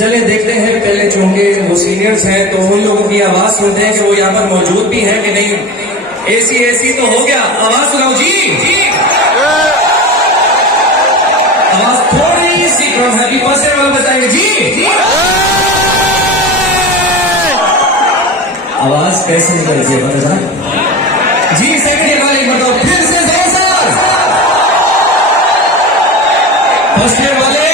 चले देखते हैं पहले, चूंकि वो सीनियर्स हैं तो उन लोगों की आवाज सुनते हैं कि वो यहाँ पर मौजूद भी हैं कि नहीं। एसी एसी तो हो गया, आवाज सुनाओ जी। आवाज थोड़ी सी कम है, फर्स्ट टाइम आप बताएंगे जी। आवाज कैसे निकलती है बता जी। सेकंड वाले बताओ फिर से फर्स्ट ईयर वाले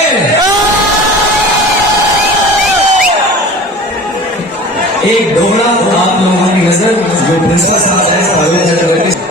एक दोहरा आप लोगों की नजर जो प्रिंसिपल साहब है